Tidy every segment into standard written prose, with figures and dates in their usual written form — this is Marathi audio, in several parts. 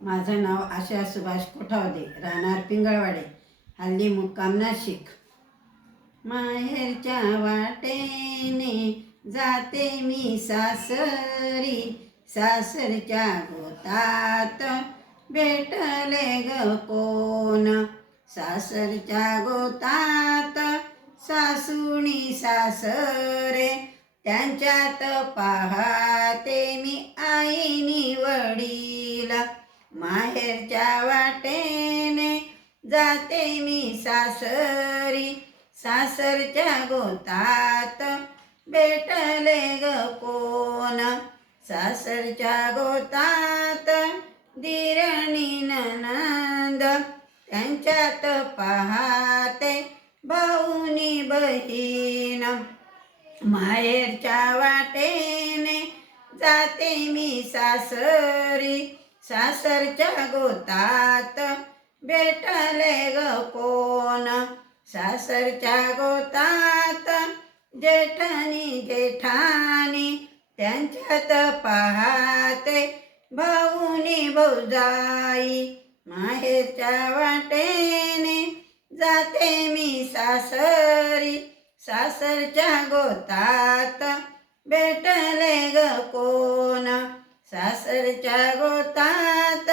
माझं नाव आशा सुभाष कोठावदे, राहणार पिंगळवाडे, हल्ली मुक्काम नाशिक. माहेरच्या वाटेने जाते मी सासरी, सासरच्या गोतात भेटले ग कोण. सासरच्या गोतात सासूनी सासरे, त्यांच्यात पाहते मी आईनी वडील. माहेरच्या वाटेने जाते मी सासरी, सासरच्या गोतात भेटले ग कोण. सासरच्या गोतात दिरणी ननंद, त्यांच्यात पाहते भाऊनी बहीण. माहेरच्या वाटेने जाते मी सासरी, सासरच्या गोतात भेटले ग कोण. सासरच्या गोतात जेठणी जेठानी, त्यांच्यात पाहते भाऊनी भाऊजाई. माहेरच्या वाटेने जाते मी सासरी, सासरच्या गोतात भेटले ग कोण. सासरच्या गोतात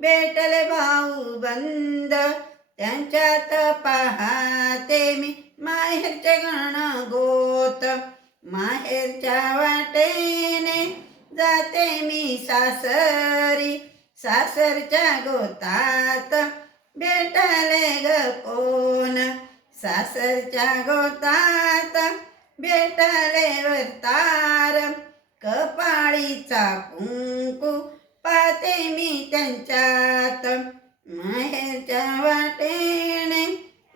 भेटले भाऊ बंद, त्यांच्यात पाहते मी माहेरचे गण गोत. माहेरच्या वाटेने जाते मी सासरी, सासरच्या गोतात भेटले ग कोण. सासरच्या गोतात भेटले वरतार, कपाळीचा कुंकू पाहते मी त्यांच्यात. माहेरच्या वाटेने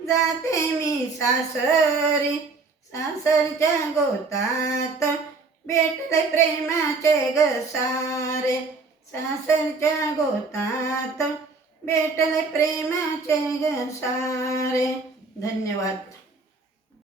जाते मी सासरी, सासरच्या गोतात भेटले प्रेमाचे ग सारे. सासरच्या गोतात भेटले प्रेमाचे ग सारे. धन्यवाद.